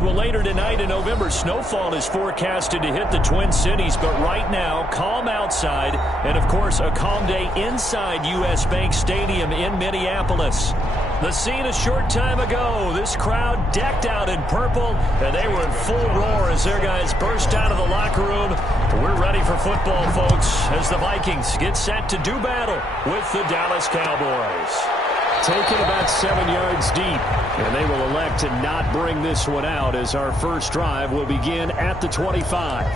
Well, later tonight in November, snowfall is forecasted to hit the Twin Cities, but right now, calm outside, and of course, a calm day inside U.S. Bank Stadium in Minneapolis. The scene a short time ago, this crowd decked out in purple, and they were in full roar as their guys burst out of the locker room. We're ready for football, folks, as the Vikings get set to do battle with the Dallas Cowboys. Taken about 7 yards deep, and they will elect to not bring this one out as our first drive will begin at the 25.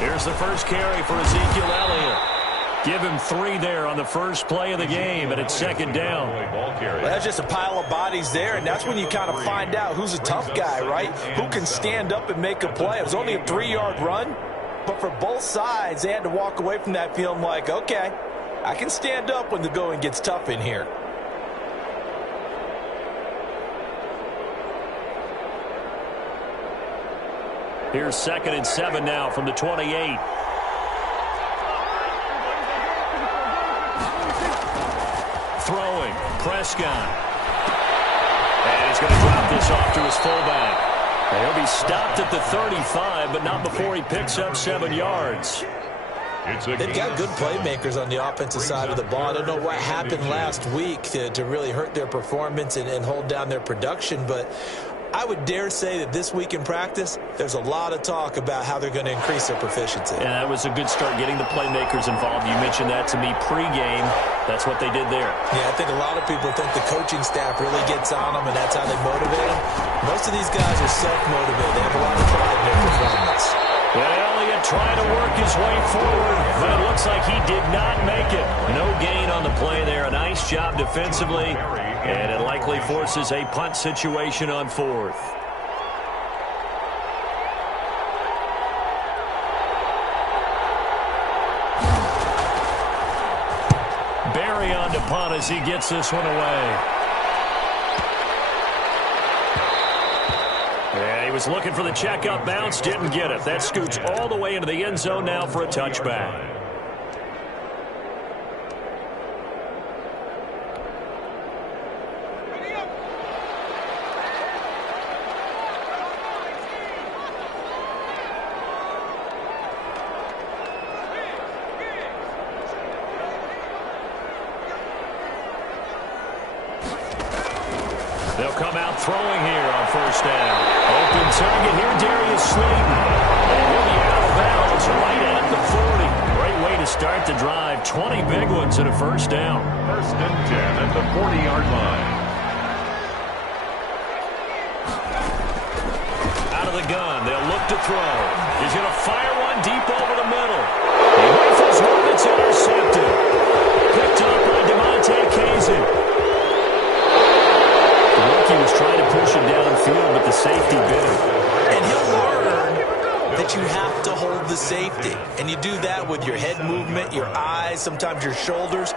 Here's the first carry for Ezekiel Elliott. Give him 3 there on the first play of the game, and it's second down. Well, that's just a pile of bodies there, and that's when you kind of find out who's a tough guy, right? Who can stand up and make a play. It was only a 3-yard run, but for both sides, they had to walk away from that feeling like, okay, I can stand up when the going gets tough in here. Here's 2nd and 7 now from the 28. Throwing, Prescott. And he's going to drop this off to his fullback. And he'll be stopped at the 35, but not before he picks up 7 yards. They've got good playmakers on the offensive side of the ball. I don't know what happened last week to really hurt their performance and hold down their production, but I would dare say that this week in practice, there's a lot of talk about how they're going to increase their proficiency. Yeah, that was a good start getting the playmakers involved. You mentioned that to me pregame. That's what they did there. Yeah, I think a lot of people think the coaching staff really gets on them, and that's how they motivate them. Most of these guys are self-motivated. They have a lot of pride in their performance. Well, Elliott trying to work his way forward, but it looks like he did not make it. No gain on the play there. A nice job defensively, and it likely forces a punt situation on 4th. Barry on to punt as he gets this one away. Yeah, he was looking for the check-up bounce, didn't get it. That scoots all the way into the end zone now for a touchback. They'll come out throwing here on 1st down. Open target here, Darius Slayton. And he'll be out of bounds right at the 40. Great way to start the drive. 20 big ones and a 1st down. 1st and 10 at the 40-yard line. Out of the gun, they'll look to throw. He's going to fire one deep over the middle. He rifles one that's intercepted. Picked up by DeMonte Casey. He was trying to push him downfield, but the safety bit him. And he'll learn that you have to hold the safety. And you do that with your head movement, your eyes, sometimes your shoulders.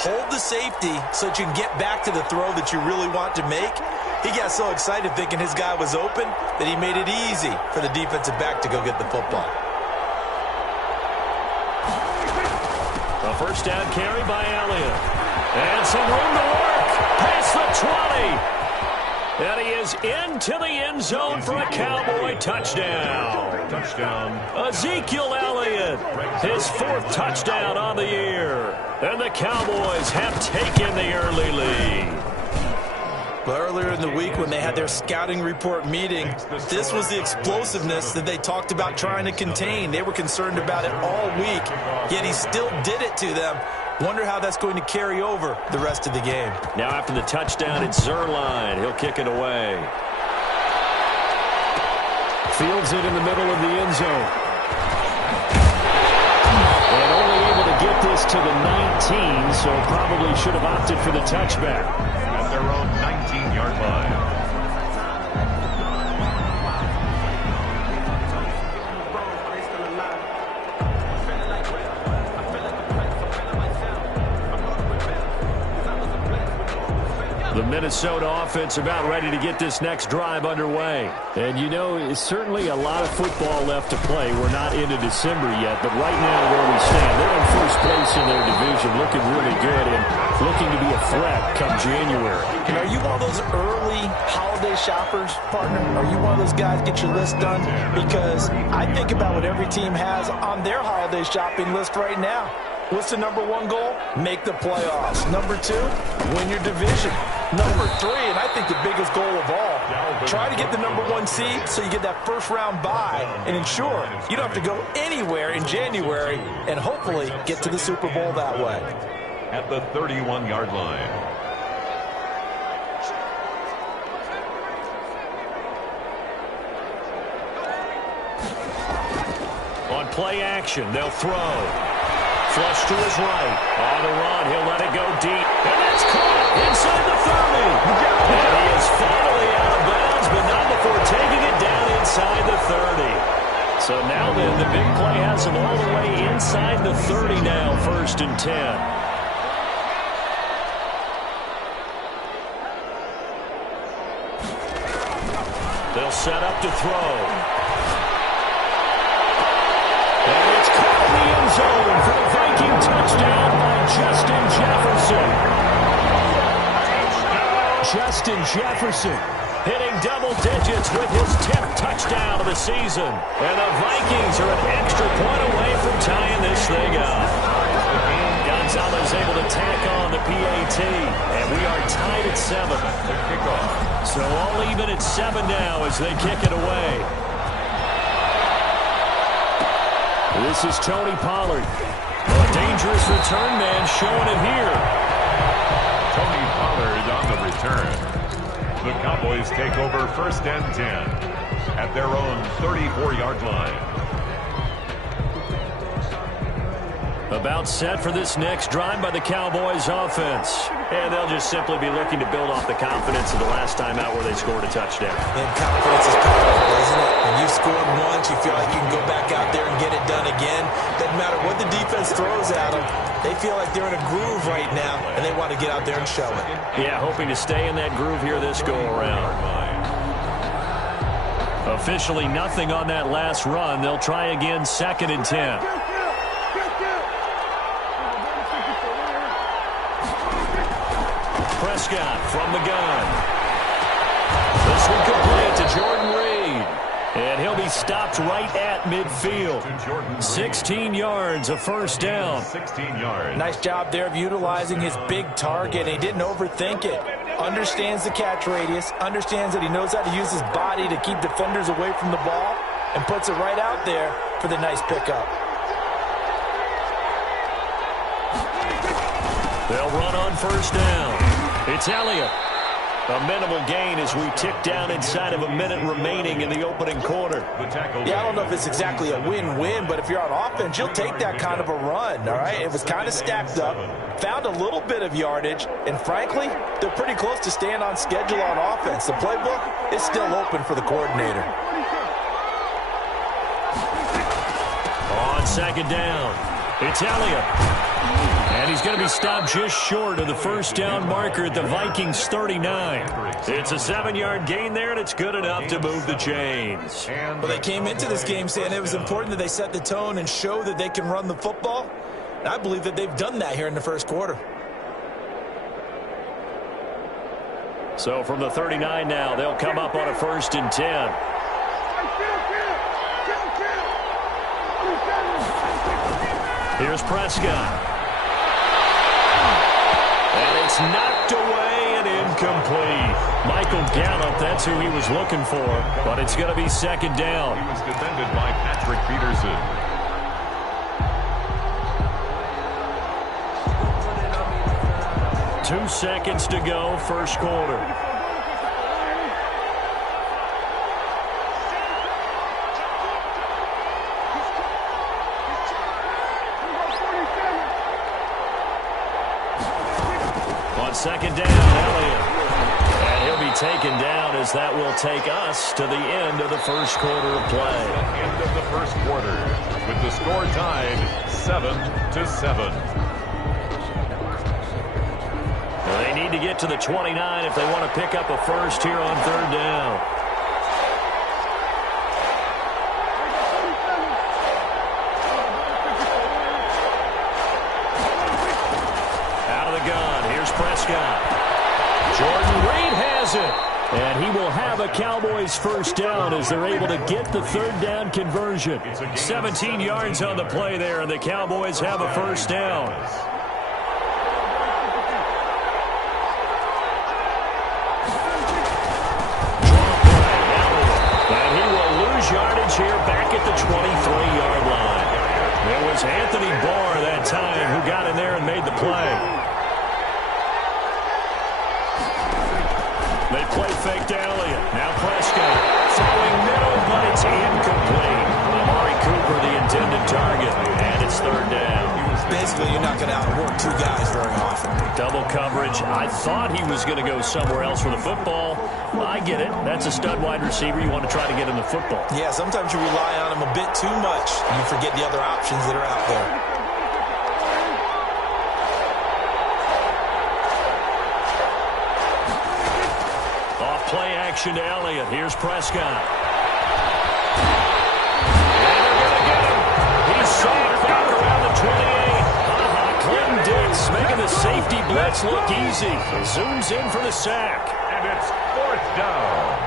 Hold the safety so that you can get back to the throw that you really want to make. He got so excited thinking his guy was open that he made it easy for the defensive back to go get the football. A 1st down carry by Elliott. And some room to work. Past the 20. And he is into the end zone for a Cowboy touchdown. Ezekiel Elliott, his 4th touchdown on the year. And the Cowboys have taken the early lead. But earlier in the week when they had their scouting report meeting, this was the explosiveness that they talked about trying to contain. They were concerned about it all week, yet he still did it to them. Wonder how that's going to carry over the rest of the game. Now after the touchdown, it's Zerline. He'll kick it away. Fields it in the middle of the end zone. And only able to get this to the 19, so probably should have opted for the touchback. At their own 19-yard line. Minnesota offense about ready to get this next drive underway. And, you know, it's certainly a lot of football left to play. We're not into December yet, but right now where we stand, they're in first place in their division, looking really good and looking to be a threat come January. And are you one of those early holiday shoppers, partner? Are you one of those guys get your list done? Because I think about what every team has on their holiday shopping list right now. What's the number one goal? Make the playoffs. Number two, win your division. Number three, and I think the biggest goal of all, try to get the number one seed so you get that first round bye and ensure you don't have to go anywhere in January and hopefully get to the Super Bowl that way. At the 31-yard line. On play action, they'll throw. Flush to his right. On the run, he'll let it go deep. And that's caught inside the 30. And he is finally out of bounds, but not before taking it down inside the 30. So now then, the big play has him all the way inside the 30 now, 1st and 10. They'll set up to throw. And it's caught in the end zone for the Viking touchdown by Justin Jefferson. Justin Jefferson hitting double digits with his 10th touchdown of the season. And the Vikings are an extra point away from tying this thing up. Gonzalez able to tack on the PAT, and we are tied at 7. So all even at 7 now as they kick it away. This is Tony Pollard. A dangerous return man showing it here. Tony Pollard on the return. The Cowboys take over 1st and 10 at their own 34-yard line. About set for this next drive by the Cowboys offense. And they'll just simply be looking to build off the confidence of the last time out where they scored a touchdown. And confidence is powerful, isn't it? When you scored once, you feel like you can go back out there and get it done again. Doesn't matter what the defense throws at them. They feel like they're in a groove right now, and they want to get out there and show it. Yeah, hoping to stay in that groove here this go-around. Officially nothing on that last run. They'll try again 2nd and 10. Prescott from the gun. This one complete to Jordan Reed. And he'll be stopped right at midfield. 16 yards, a 1st down. 16 yards. Nice job there of utilizing his big target. He didn't overthink it. Understands the catch radius. Understands that he knows how to use his body to keep defenders away from the ball. And puts it right out there for the nice pickup. They'll run on 1st down. It's Elliott. A minimal gain as we tick down inside of a minute remaining in the opening quarter. Yeah, I don't know if it's exactly a win-win, but if you're on offense, you'll take that kind of a run, all right? It was kind of stacked up, found a little bit of yardage, and frankly, they're pretty close to staying on schedule on offense. The playbook is still open for the coordinator. On 2nd down, it's Elliott. And he's going to be stopped just short of the 1st down marker at the Vikings 39. It's a 7-yard gain there, and it's good enough to move the chains. Well, they came into this game saying it was important that they set the tone and show that they can run the football. And I believe that they've done that here in the 1st quarter. So from the 39 now, they'll come up on a 1st and 10. Here's Prescott. And it's knocked away and incomplete. Michael Gallup, that's who he was looking for, but it's going to be 2nd down. He was defended by Patrick Peterson. 2 seconds to go, 1st quarter. On 2nd down, Elliott. And he'll be taken down as that will take us to the end of the 1st quarter of play. End of the 1st quarter with the score tied 7-7. They need to get to the 29 if they want to pick up a first here on third down. Out of the gun, here's Prescott. Jordan Reed has it. And he will have a Cowboys first down as they're able to get the third down conversion. 17 yards on the play there, and the Cowboys have a first down. And he will lose yardage here back at the 23-yard line. It was Anthony Barr that time who got in there and made the play. They play fake to Elliott. Now Prescott throwing middle, but it's incomplete. Amari Cooper, the intended target, and it's third down. Basically, you're not going to outwork two guys very often. Double coverage. I thought he was going to go somewhere else for the football. I get it. That's a stud wide receiver. You want to try to get him the football. Yeah, sometimes you rely on him a bit too much, and you forget the other options that are out there. Play action to Elliott. Here's Prescott. And they're going to get him. He's sacked back around the 28. Clinton Dix making the safety blitz look easy. Zooms in for the sack. And it's fourth down.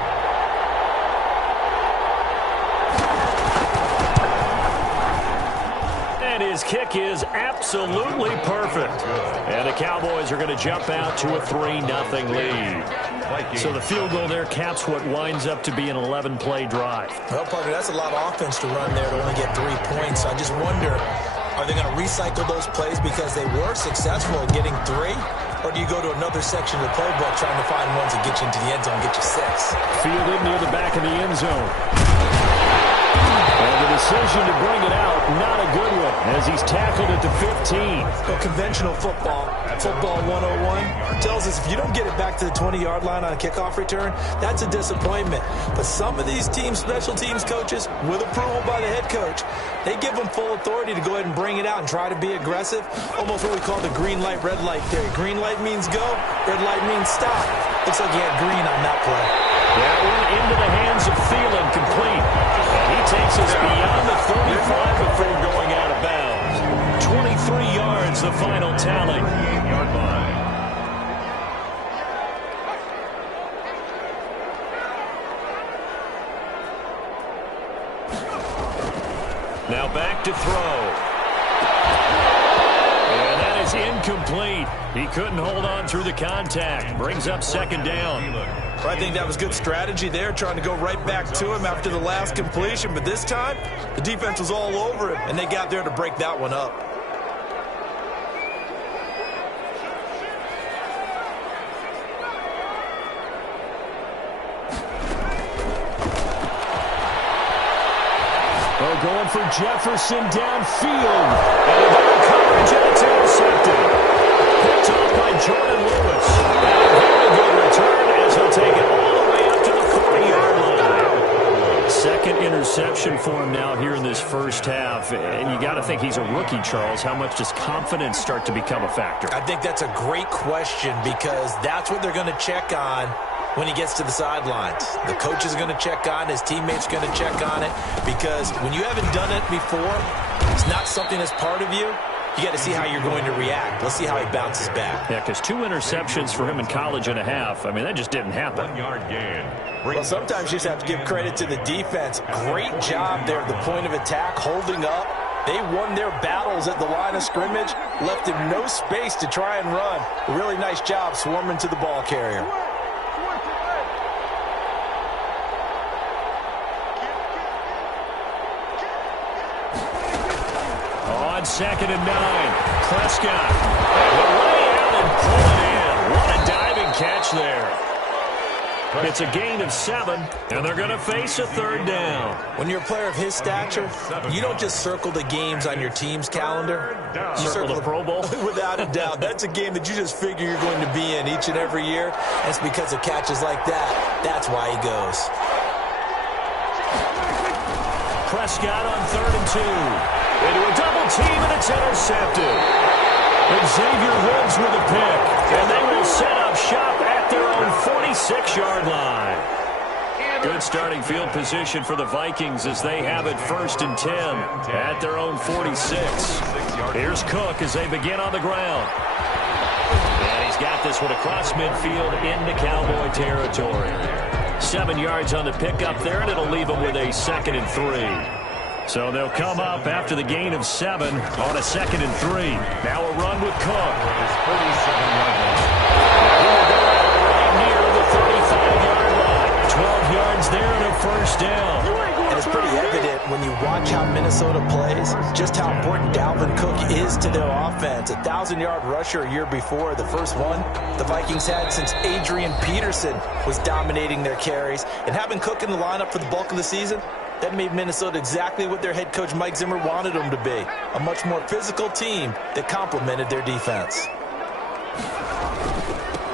And his kick is absolutely perfect. And the Cowboys are going to jump out to a 3-0 lead. So the field goal there caps what winds up to be an 11-play drive. Well, partner, that's a lot of offense to run there to only get 3 points. I just wonder, are they going to recycle those plays because they were successful at getting 3? Or do you go to another section of the playbook trying to find ones that get you into the end zone, get you 6? Fielded near the back of the end zone. And the decision to bring it out, not a good one, as he's tackled at the 15. Well, conventional football 101, tells us if you don't get it back to the 20-yard line on a kickoff return, that's a disappointment. But some of these teams, special teams coaches, with approval by the head coach, they give them full authority to go ahead and bring it out and try to be aggressive. Almost what we call the green light, red light theory. Green light means go, red light means stop. Looks like he had green on that play. That went into the hands of Thielen, complete. And he takes us beyond the 35 before going out of bounds. 23 yards, the final tally. 38-yard line. Now back to throw. And that is incomplete. He couldn't hold on through the contact. Brings up second down. I think that was good strategy there, trying to go right back to him after the last completion. But this time, the defense was all over him, and they got there to break that one up. Oh, going for Jefferson downfield. And a double coverage, and it's intercepted. Picked off by Jordan Lewis. And a very good return as he'll take it all the way up to the 40-yard line. Second interception for him now here in this first half. And you got to think he's a rookie, Charles. How much does confidence start to become a factor? I think that's a great question because that's what they're going to check on when he gets to the sidelines. The coach is going to check on, his teammates are going to check on it, because when you haven't done it before, it's not something that's part of you. You got to see how you're going to react. Let's see how he bounces back. Yeah, because 2 interceptions for him in college and a half. I mean, that just didn't happen. 1-yard gain. Well, sometimes you just have to give credit to the defense. Great job there at the point of attack, holding up. They won their battles at the line of scrimmage, left him no space to try and run. A really nice job swarming to the ball carrier. On 2nd and 9, Prescott. And he'll lay out and pull it in. What a diving catch there. It's a gain of 7, and they're going to face a third down. When you're a player of his stature, you don't just circle the games on your team's calendar. You Circle the Pro Bowl? Without a doubt. That's a game that you just figure you're going to be in each and every year. That's because of catches like that. That's why he goes. Prescott on 3rd and 2. Into a double team, and it's intercepted. Xavier Woods with a pick, and they will set up shop at their own 46-yard line. Good starting field position for the Vikings as they have it 1st and 10 at their own 46. Here's Cook as they begin on the ground. And he's got this one across midfield into Cowboy territory. 7 yards on the pickup there, and it'll leave them with a 2nd and 3. So they'll come up after the gain of 7 on a 2nd and 3. Now a run with Cook. His 37-yard line. Right near the 35-yard line. 12 yards there and a 1st down. And it's pretty evident when you watch how Minnesota plays, just how important Dalvin Cook is to their offense. 1,000-yard rusher a year before. The first one the Vikings had since Adrian Peterson was dominating their carries. And having Cook in the lineup for the bulk of the season, that made Minnesota exactly what their head coach Mike Zimmer wanted them to be. A much more physical team that complemented their defense.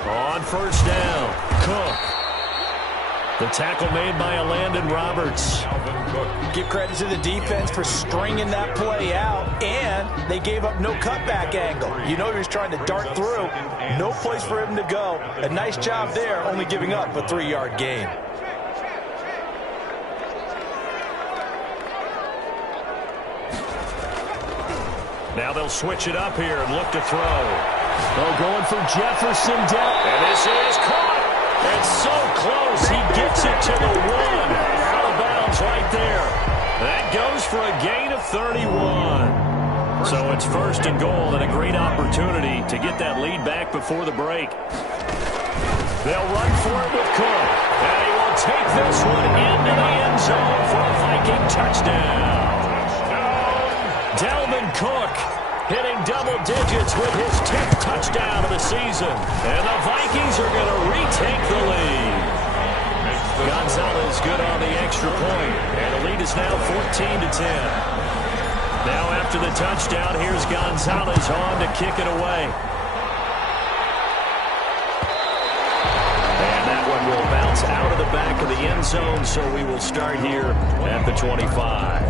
On 1st down, Cook. The tackle made by Landon Roberts. Give credit to the defense for stringing that play out, and they gave up no cutback angle. You know he was trying to dart through. No place for him to go. A nice job there, only giving up a 3-yard gain. Now they'll switch it up here and look to throw. Oh, going for Jefferson down. And this is caught. It's so close. He gets it to the 1. Out of bounds right there. That goes for a gain of 31. So it's 1st and goal and a great opportunity to get that lead back before the break. They'll run for it with Cook. And he will take this one into the end zone for a Viking touchdown. Dalvin Cook hitting double digits with his 10th touchdown of the season. And the Vikings are going to retake the lead. Gonzalez good on the extra point. And the lead is now 14-10. Now after the touchdown, here's Gonzalez on to kick it away. And that one will bounce out of the back of the end zone, so we will start here at the 25.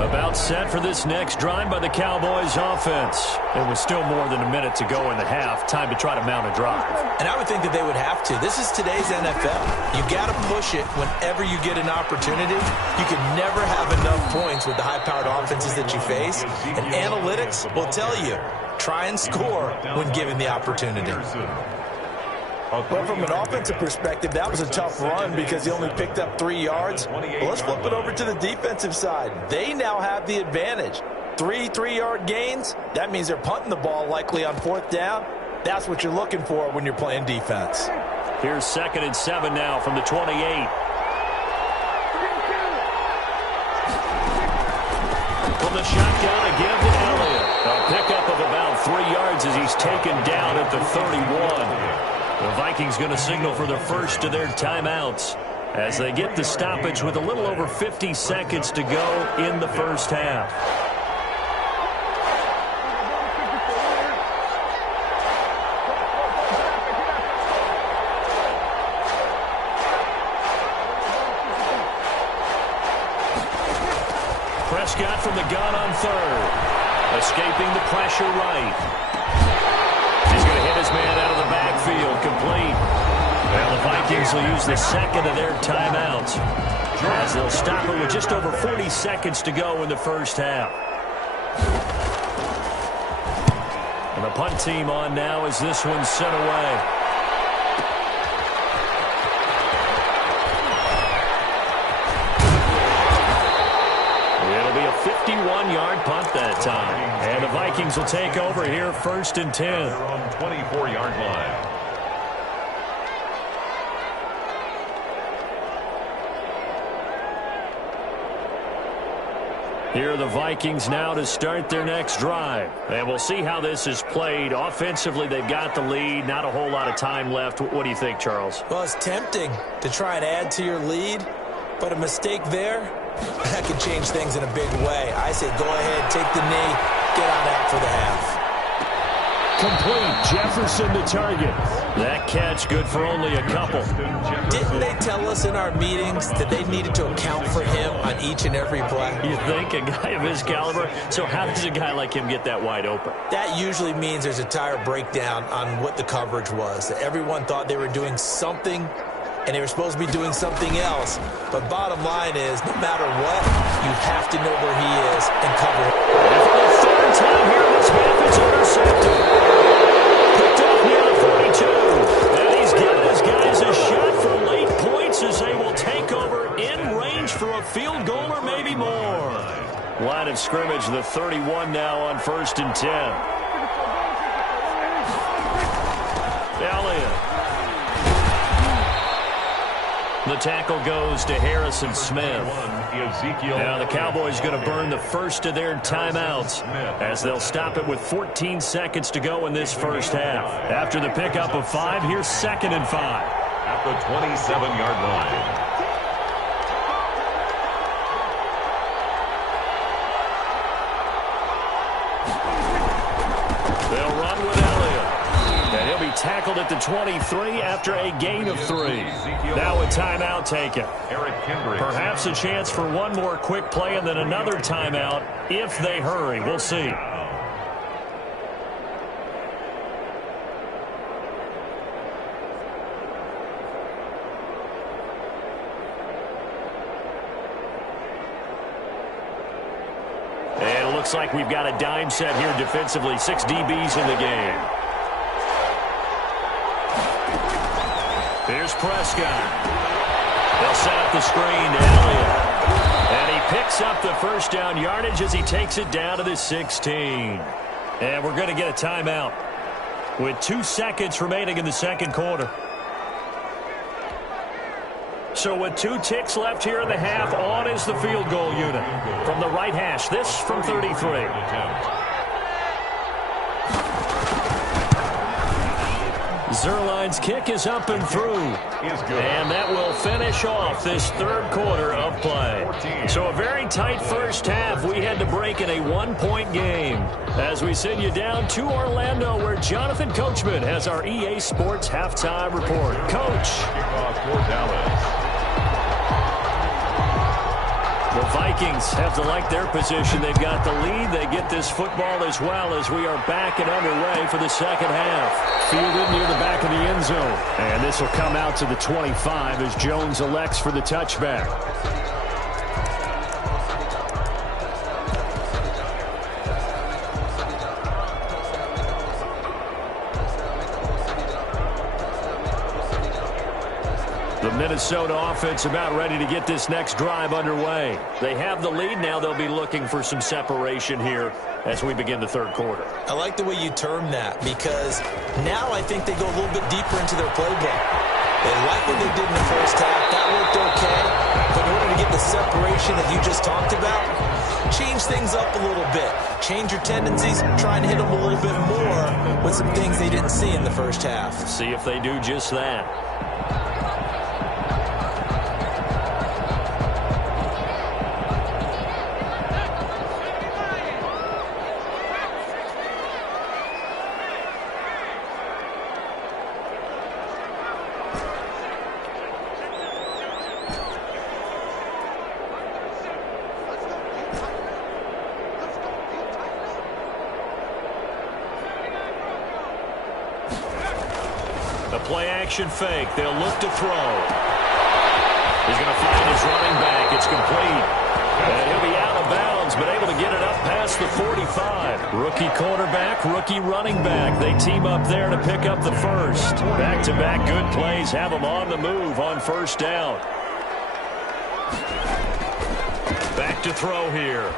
About set for this next drive by the Cowboys offense. It was still more than a minute to go in the half. Time to try to mount a drive. And I would think that they would have to. This is today's NFL. You got to push it whenever you get an opportunity. You can never have enough points with the high-powered offenses that you face. And analytics will tell you, try and score when given the opportunity. Well, from an offensive perspective, that was a tough run because he only picked up 3 yards. Well, let's flip it over to the defensive side. They now have the advantage. 3 3-yard gains, that means they're punting the ball likely on 4th down. That's what you're looking for when you're playing defense. Here's 2nd and 7 now from the 28. From the shotgun again to Elliott. A pickup of about 3 yards as he's taken down at the 31. The Vikings going to signal for the first of their timeouts as they get the stoppage with a little over 50 seconds to go in the first half. Prescott from the gun on 3rd. Escaping the pressure right. He's going to hit his man out of the backfield, complete. Well, the Vikings will use the 2nd of their timeouts as they'll stop it with just over 40 seconds to go in the first half. And the punt team on now as this one's sent away. It'll be a 51-yard punt that time. And the Vikings will take over here 1st and 10. They're on 24-yard line. Here are the Vikings now to start their next drive. And we'll see how this is played. Offensively, they've got the lead. Not a whole lot of time left. What do you think, Charles? Well, it's tempting to try and add to your lead, but a mistake there, that could change things in a big way. I say go ahead, take the knee, get on out for the half. complete. Jefferson the target. That catch good for only a couple. Didn't they tell us in our meetings that they needed to account for him on each and every play? You think? A guy of his caliber? So how does a guy like him get that wide open? That usually means there's a tire breakdown on what the coverage was. That everyone thought they were doing something, and they were supposed to be doing something else. But bottom line is, no matter what, you have to know where he is and cover it. And for the third time here in this half, it's intercepted. Picked off near the 42. And he's given his guys a shot for late points as they will take over in range for a field goal or maybe more. Line of scrimmage, the 31 now on 1st and 10. Elliott. The tackle goes to Harrison Smith. Now the Cowboys going to burn the first of their timeouts as they'll stop it with 14 seconds to go in this first half. After the pickup of 5, here's 2nd and 5. At the 27-yard line. They'll run with Elliott. And he'll be tackled at the 23 after a gain of 3. Now a timeout taken. Perhaps a chance for one more quick play and then another timeout if they hurry. We'll see. And it looks like we've got a dime set here defensively. 6 DBs in the game. Here's Prescott. They'll set up the screen to Elliott. And he picks up the first down yardage as he takes it down to the 16. And we're going to get a timeout with 2 seconds remaining in the second quarter. So with 2 ticks left here in the half, on is the field goal unit. From the right hash, this from 33. Zerline's kick is up and through. And that will finish off this third quarter of play. So a very tight first half. We had to break in a 1-point game as we send you down to Orlando, where Jonathan Coachman has our EA Sports halftime report. Coach. Kickoff for Dallas. The Vikings have to like their position. They've got the lead. They get this football as well as we are back and underway for the second half. Fielded near the back of the end zone. And this will come out to the 25 as Jones elects for the touchback. The Minnesota offense about ready to get this next drive underway. They have the lead now. They'll be looking for some separation here as we begin the third quarter. I like the way you term that, because now I think they go a little bit deeper into their playbook. They like what they did in the first half. That worked okay. But in order to get the separation that you just talked about, change things up a little bit. Change your tendencies, try and hit them a little bit more with some things they didn't see in the first half. See if they do just that. Play-action fake. They'll look to throw. He's going to find his running back. It's complete. And he'll be out of bounds, but able to get it up past the 45. Rookie quarterback, rookie running back. They team up there to pick up the first. Back-to-back good plays have them on the move on first down. Back to throw here.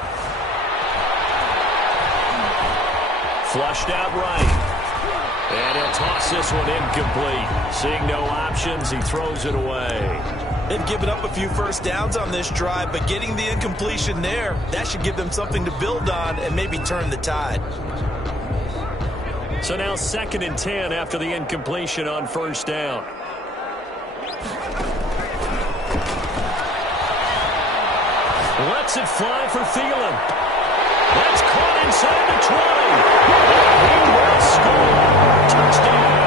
Flushed out right. And he'll toss this one incomplete. Seeing no options, he throws it away. They've given up a few first downs on this drive, but getting the incompletion there, that should give them something to build on and maybe turn the tide. So now 2nd and 10 after the incompletion on first down. Lets it fly for Thielen. That's caught inside the 20. And he will score. Touchdown,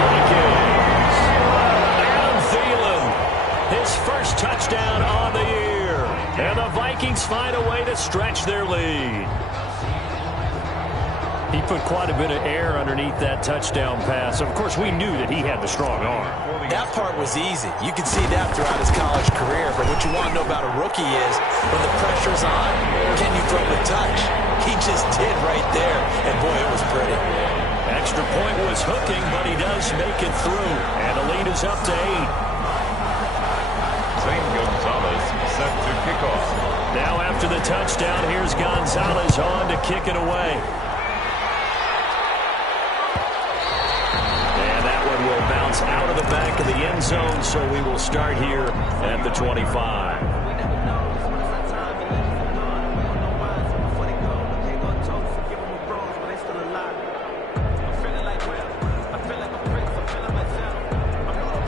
Vikings. Adam Thielen, his first touchdown on the year. And the Vikings find a way to stretch their lead. He put quite a bit of air underneath that touchdown pass. Of course, we knew that he had the strong arm. That part was easy. You can see that throughout his college career. But what you want to know about a rookie is when the pressure's on, can you throw the touch? He just did right there. And, boy, it was pretty. Extra point was hooking, but he does make it through. And the lead is up to 8. Zane Gonzalez set to kick off. Now after the touchdown, here's Gonzalez on to kick it away. Will bounce out of the back of the end zone, so we will start here at the 25.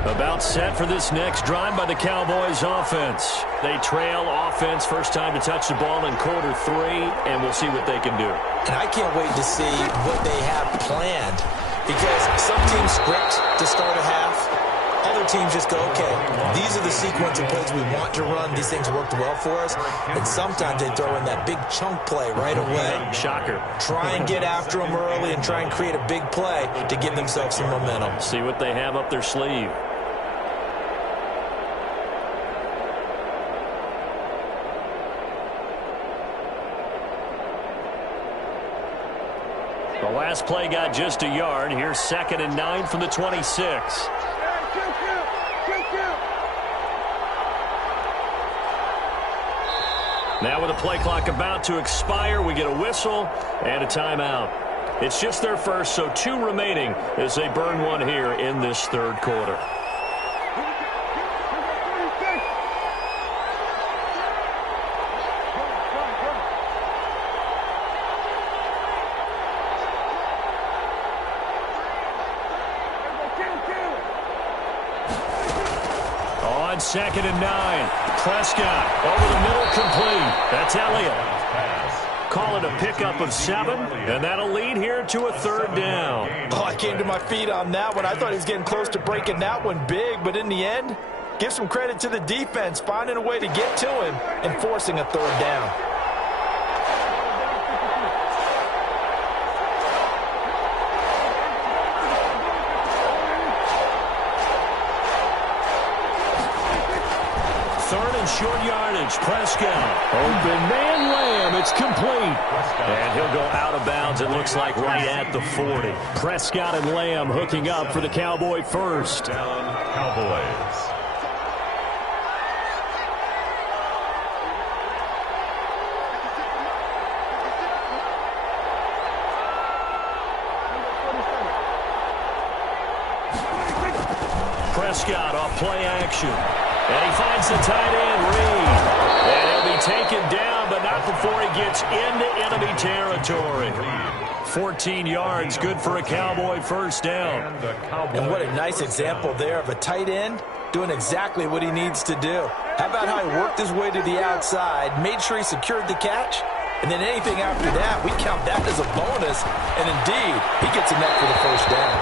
About set for this next drive by the Cowboys offense. They trail offense, first time to touch the ball in quarter 3, and we'll see what they can do. And I can't wait to see what they have planned. Because some teams script to start a half. Other teams just go, okay, these are the sequence of plays we want to run. These things worked well for us. And sometimes they throw in that big chunk play right away. Shocker. Try and get after them early and try and create a big play to give themselves some momentum. See what they have up their sleeve. The last play got just a yard. Here's 2nd and 9 from the 26. Now with the play clock about to expire, we get a whistle and a timeout. It's just their first, so 2 remaining as they burn one here in this third quarter. On 2nd and 9, Prescott over the middle, complete. That's Elliott. Call it a pickup of 7, and that'll lead here to a 3rd down. Oh, I came to my feet on that one. I thought he was getting close to breaking that one big, but in the end, give some credit to the defense, finding a way to get to him and forcing a 3rd down. Short yardage, Prescott. Open man, Lamb. It's complete. And he'll go out of bounds, it looks like, right at the 40. Prescott and Lamb hooking up for the Cowboy first. Down, Cowboys. Prescott off play action. And he finds the tight end, Reed. And he'll be taken down, but not before he gets into enemy territory. 14 yards, good for a Cowboy first down. And what a nice example there of a tight end doing exactly what he needs to do. How about how he worked his way to the outside, made sure he secured the catch, and then anything after that, we count that as a bonus. And indeed, he gets a net for the first down.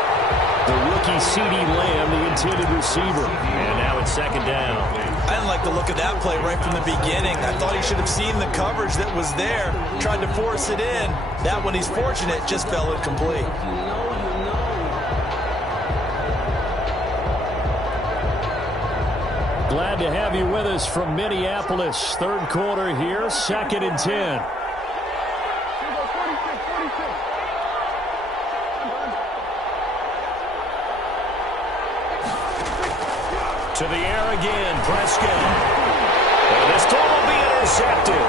The rookie C.D. Lamb, the intended receiver. And now it's 2nd down. I didn't like the look of that play right from the beginning. I thought he should have seen the coverage that was there, tried to force it in. That one, he's fortunate, just fell incomplete. Glad to have you with us from Minneapolis. Third quarter here, 2nd and 10. To the air again, Prescott. And this time will be intercepted.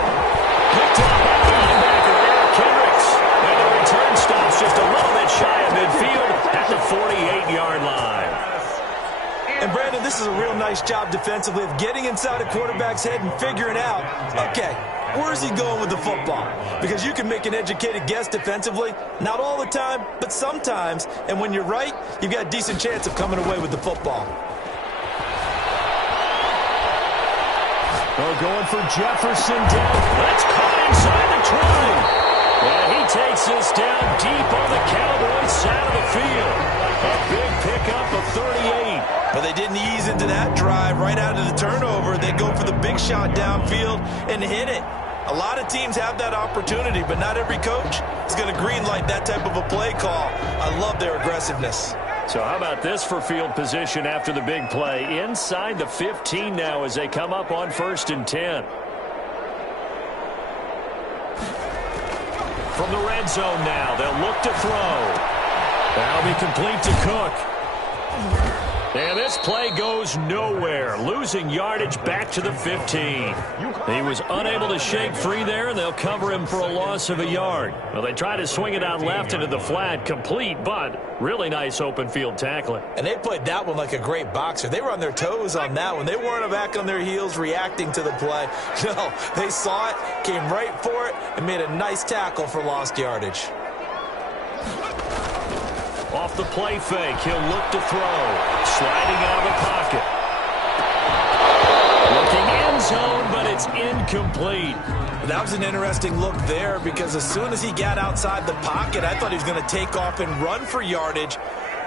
Picked up by the linebacker, Eric Kendricks. And the return stops just a little bit shy of midfield at the 48-yard line. And, Brandon, this is a real nice job defensively of getting inside a quarterback's head and figuring out, okay, where's he going with the football? Because you can make an educated guess defensively, not all the time, but sometimes. And when you're right, you've got a decent chance of coming away with the football. Oh, going for Jefferson down. That's caught inside the 20. And he takes this down deep on the Cowboys side of the field. A big pickup of 38. But they didn't ease into that drive right out of the turnover. They go for the big shot downfield and hit it. A lot of teams have that opportunity, but not every coach is going to greenlight that type of a play call. I love their aggressiveness. So how about this for field position after the big play? Inside the 15 now as they come up on 1st and 10. From the red zone now, they'll look to throw. That'll be complete to Cook. And this play goes nowhere, losing yardage back to the 15. He was unable to shake free there, and they'll cover him for a loss of a yard. Well, they try to swing it out left into the flat, complete, but really nice open field tackling. And they played that one like a great boxer. They were on their toes on that one. They weren't back on their heels reacting to the play. No, they saw it, came right for it, and made a nice tackle for lost yardage. Off the play fake, he'll look to throw. Sliding out of the pocket. Looking end zone, but it's incomplete. That was an interesting look there because as soon as he got outside the pocket, I thought he was going to take off and run for yardage.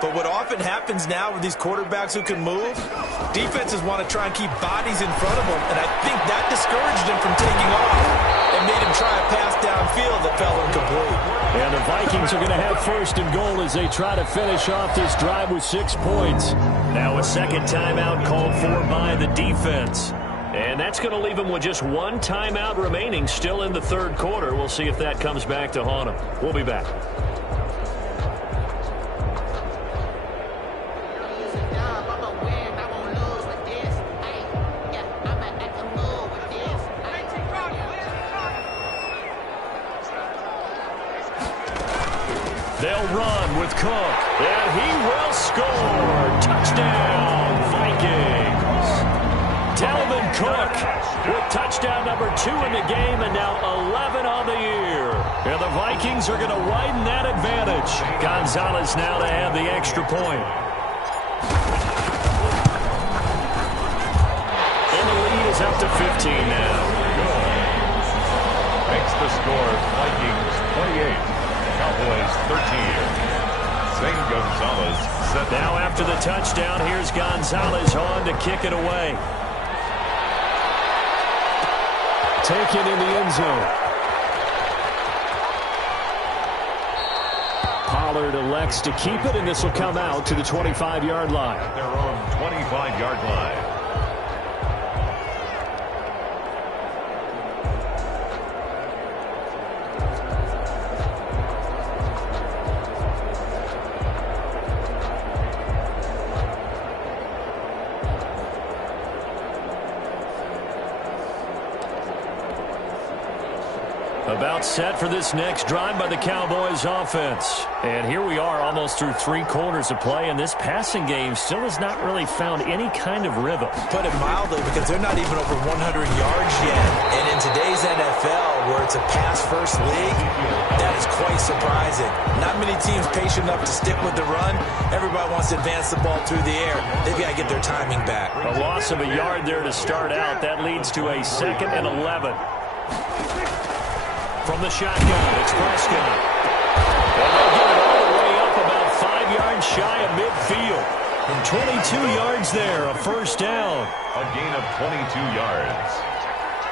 But what often happens now with these quarterbacks who can move, defenses want to try and keep bodies in front of them, and I think that discouraged him from taking off and made him try a pass downfield that fell incomplete. And the Vikings are going to have 1st and goal as they try to finish off this drive with 6 points. Now a second timeout called for by the defense. And that's going to leave them with just 1 timeout remaining still in the 3rd quarter. We'll see if that comes back to haunt them. We'll be back. They'll run with Cook, and he will score. Touchdown, Vikings. Dalvin Cook with touchdown number 2 in the game, and now 11 on the year. And the Vikings are going to widen that advantage. Gonzalez now to have the extra point. And the lead is up to 15 now. Makes the score Vikings 28. Cowboys 13. Zane Gonzalez set. Now after the touchdown, here's Gonzalez on to kick it away. Taken in the end zone. Pollard elects to keep it, and this will come out to the 25-yard line. At their own 25-yard line. About set for this next drive by the Cowboys offense. And here we are almost through 3 quarters of play, and this passing game still has not really found any kind of rhythm. Put it mildly, because they're not even over 100 yards yet. And in today's NFL, where it's a pass-first league, that is quite surprising. Not many teams patient enough to stick with the run. Everybody wants to advance the ball through the air. They've got to get their timing back. A loss of a yard there to start out. That leads to a 2nd and 11. From the shotgun, it's Prescott. And they'll get it all the way up about 5 yards shy of midfield. And 22 yards there, a first down. A gain of 22 yards.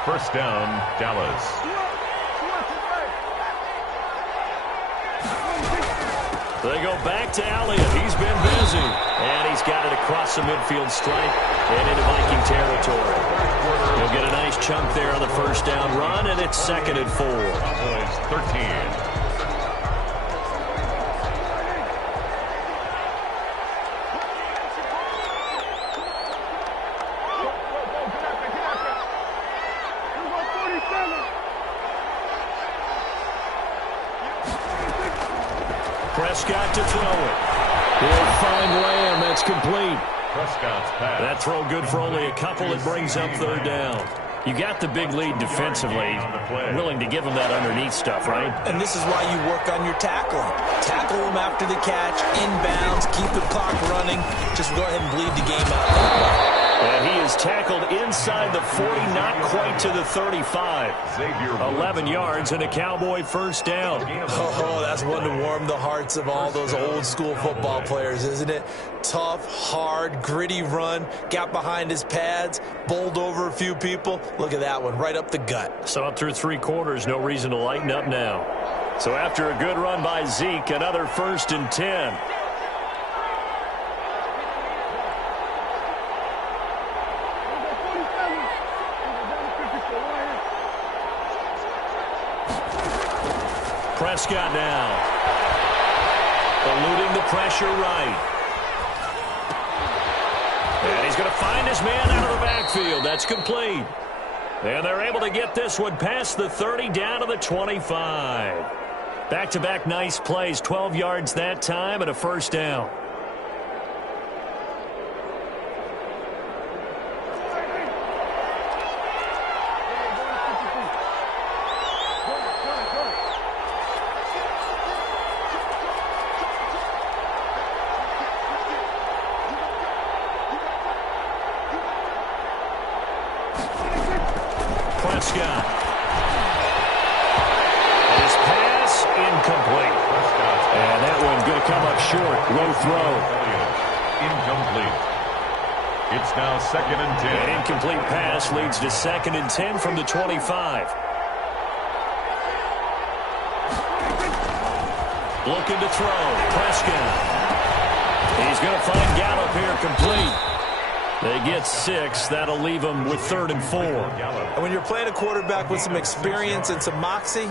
First down, Dallas. They go back to Elliott. He's been busy. And he's got it across the midfield stripe and into Viking territory. He'll get a nice chunk there on the first down run, and it's 2nd and 4. Cowboys 13. Prescott to throw it. He'll find Lamb. That's complete. Prescott's pass. That throw good for only a couple. It brings up 3rd down. You got the big lead defensively. Willing to give them that underneath stuff, right? And this is why you work on your tackling. Tackle them after the catch, inbounds, keep the clock running. Just go ahead and bleed the game out that way. And he is is tackled inside the 40, not quite to the 35. 11 yards and a Cowboy first down. Oh, that's one to warm the hearts of all those old-school football players, isn't it? Tough, hard, gritty run, got behind his pads, bowled over a few people. Look at that one, right up the gut. So up through 3 quarters, no reason to lighten up now. So after a good run by Zeke, another 1st and 10. Prescott now. Eluding the pressure right. And he's going to find his man out of the backfield. That's complete. And they're able to get this one past the 30 down to the 25. Back-to-back nice plays. 12 yards that time and a first down. Prescott. His pass incomplete. And that one going to come up short. Low throw. Incomplete. It's now 2nd and 10. An incomplete pass leads to 2nd and 10 from the 25. Looking to throw. Prescott. He's going to find Gallup here complete. They get 6. That'll leave them with 3rd and 4. And when you're playing a quarterback with some experience and some moxie,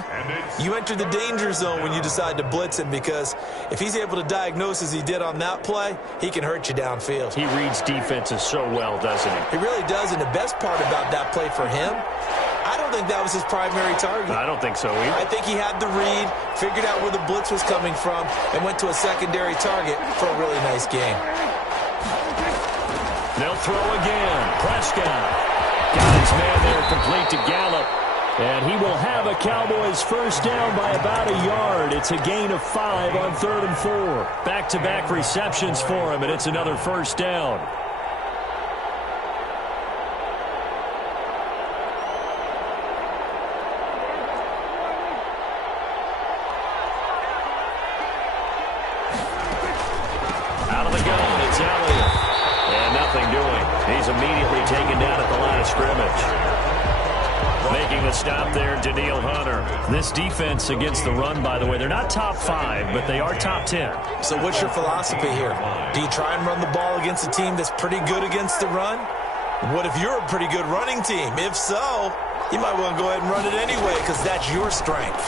you enter the danger zone when you decide to blitz him, because if he's able to diagnose as he did on that play, he can hurt you downfield. He reads defenses so well, doesn't he? He really does, and the best part about that play for him, I don't think that was his primary target. I don't think so either. I think he had the read, figured out where the blitz was coming from, and went to a secondary target for a really nice game. They'll throw again. Prescott got his man there complete to Gallup. And he will have a Cowboys first down by about a yard. It's a gain of 5 on 3rd and 4. Back-to-back receptions for him, and it's another first down. Out of the gun, it's Elliott. And nothing doing. He's immediately taken down at the line of scrimmage. Making the stop there, Danielle Hunter. This defense against the run, by the way, they're not top 5, but they are top 10. So what's your philosophy here? Do you try and run the ball against a team that's pretty good against the run? What if you're a pretty good running team? If so, you might want to go ahead and run it anyway, because that's your strength.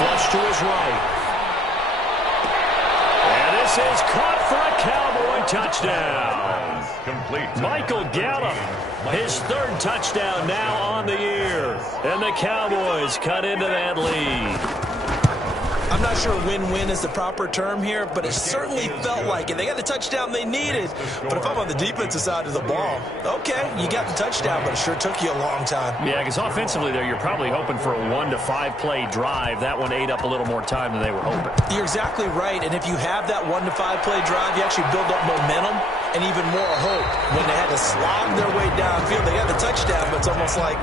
Flush to his right. And this is caught for a Cowboy touchdown. Complete. Michael Gallup, his 3rd touchdown now on the year. And the Cowboys cut into that lead. I'm not sure win-win is the proper term here, but it certainly felt like it. They got the touchdown they needed. But if I'm on the defensive side of the ball, okay, you got the touchdown, but it sure took you a long time. Yeah, because offensively there, you're probably hoping for a 1 to 5 play drive. That one ate up a little more time than they were hoping. You're exactly right, and if you have that 1 to 5 play drive, you actually build up momentum and even more hope. When they had to slog their way downfield, they got the touchdown, but it's almost like,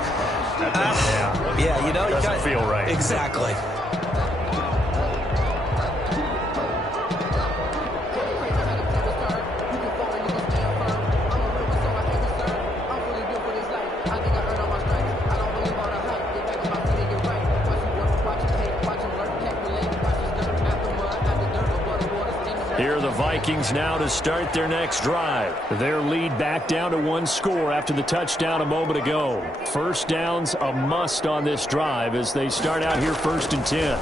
yeah, you know, doesn't feel right. Exactly. Here are the Vikings now to start their next drive. Their lead back down to 1 score after the touchdown a moment ago. First down's a must on this drive as they start out here 1st and 10. They'll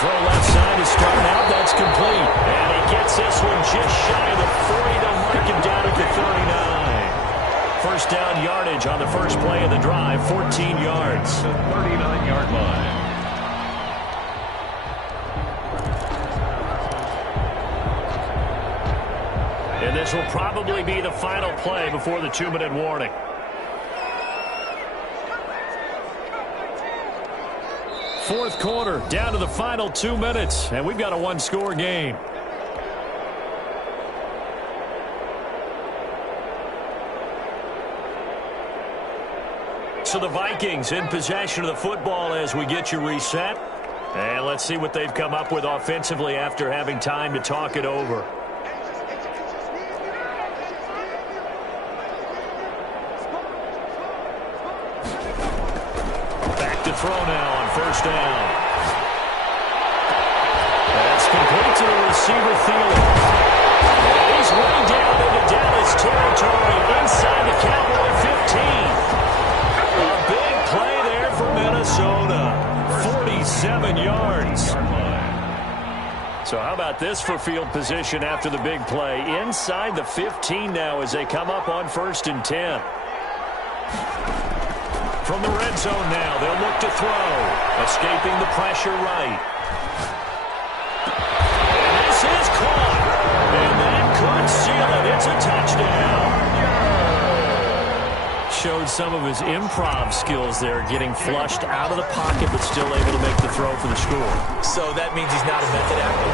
throw left side to start out. That's complete. And he gets this one just shy of the 40 to mark him down at the 39. First down yardage on the first play of the drive, 14 yards. The 39-yard line. And this will probably be the final play before the 2-minute warning. Fourth quarter, down to the final 2 minutes, and we've got a 1-score game. So the Vikings in possession of the football as we get you reset. And let's see what they've come up with offensively after having time to talk it over. Back to throw now on first down. That's complete to the receiver, Thielen. And he's way down into Dallas territory inside the Cowboy 15. A big play there for Minnesota. 47 yards. So how about this for field position after the big play? Inside the 15 now as they come up on 1st and 10. From the red zone now, they'll look to throw. Escaping the pressure right. And this is caught. And that could seal it. It's a touchdown. Showed some of his improv skills there, getting flushed out of the pocket but still able to make the throw for the score. So that means he's not a method actor?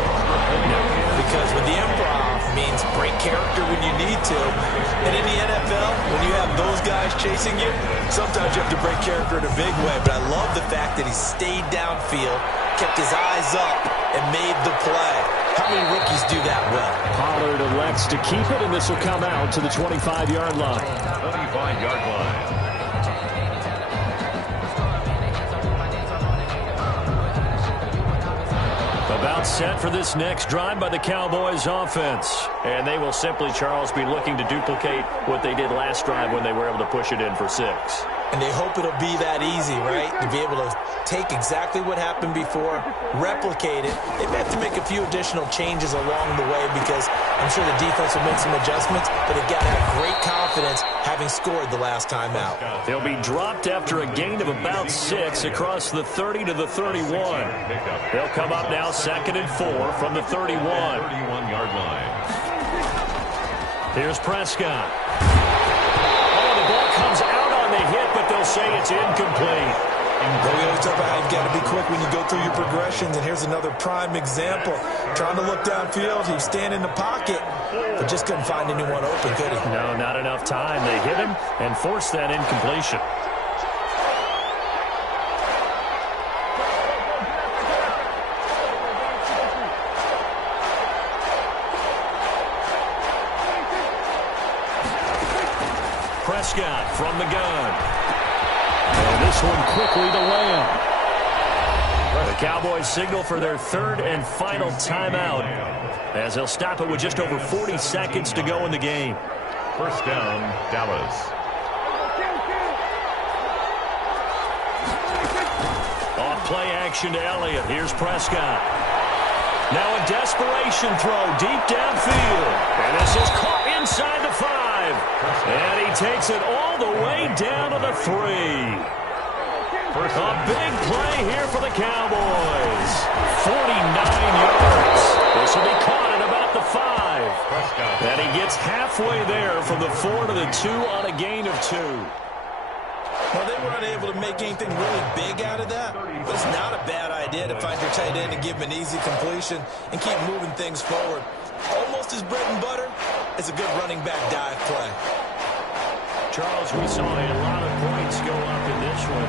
No. Because with the improv means break character when you need to. And in the NFL, when you have those guys chasing you, sometimes you have to break character in a big way. But I love the fact that he stayed downfield, kept his eyes up, and made the play. How many rookies do that well? Pollard elects to keep it, and this will come out to the 25-yard line. 25-yard line. About set for this next drive by the Cowboys offense. And they will simply, Charles, be looking to duplicate what they did last drive when they were able to push it in for 6. And they hope it'll be that easy, right? To be able to take exactly what happened before, replicate it. They may have to make a few additional changes along the way because I'm sure the defense will make some adjustments, but they've got to have great confidence having scored the last time out. They'll be dropped after a gain of about 6 across the 30 to the 31. They'll come up now 2nd and 4 from the 31. 31-yard line. Here's Prescott. Oh, the ball comes out on the hit, but they'll say it's incomplete. But we always talk about how you've got to be quick when you go through your progressions, and here's another prime example. Trying to look downfield, he was standing in the pocket, but just couldn't find anyone open, could he? No, not enough time. They hit him and forced that incompletion. Prescott from the gun. And this one quickly to Lamb. The Cowboys signal for their 3rd and final timeout as they'll stop it with just over 40 seconds to go in the game. First down, Dallas. Off play action to Elliott. Here's Prescott. Now a desperation throw deep downfield. And this is caught inside the 5. And he takes it all the way down to the 3. A big play here for the Cowboys. 49 yards. This will be caught at about the 5. And he gets halfway there from the 4 to the 2 on a gain of 2. Well, they were unable to make anything really big out of that, but it's not a bad idea to find your tight end and give him an easy completion and keep moving things forward. Almost as bread and butter as a good running back dive play. Charles, we saw a lot of points go up in this one.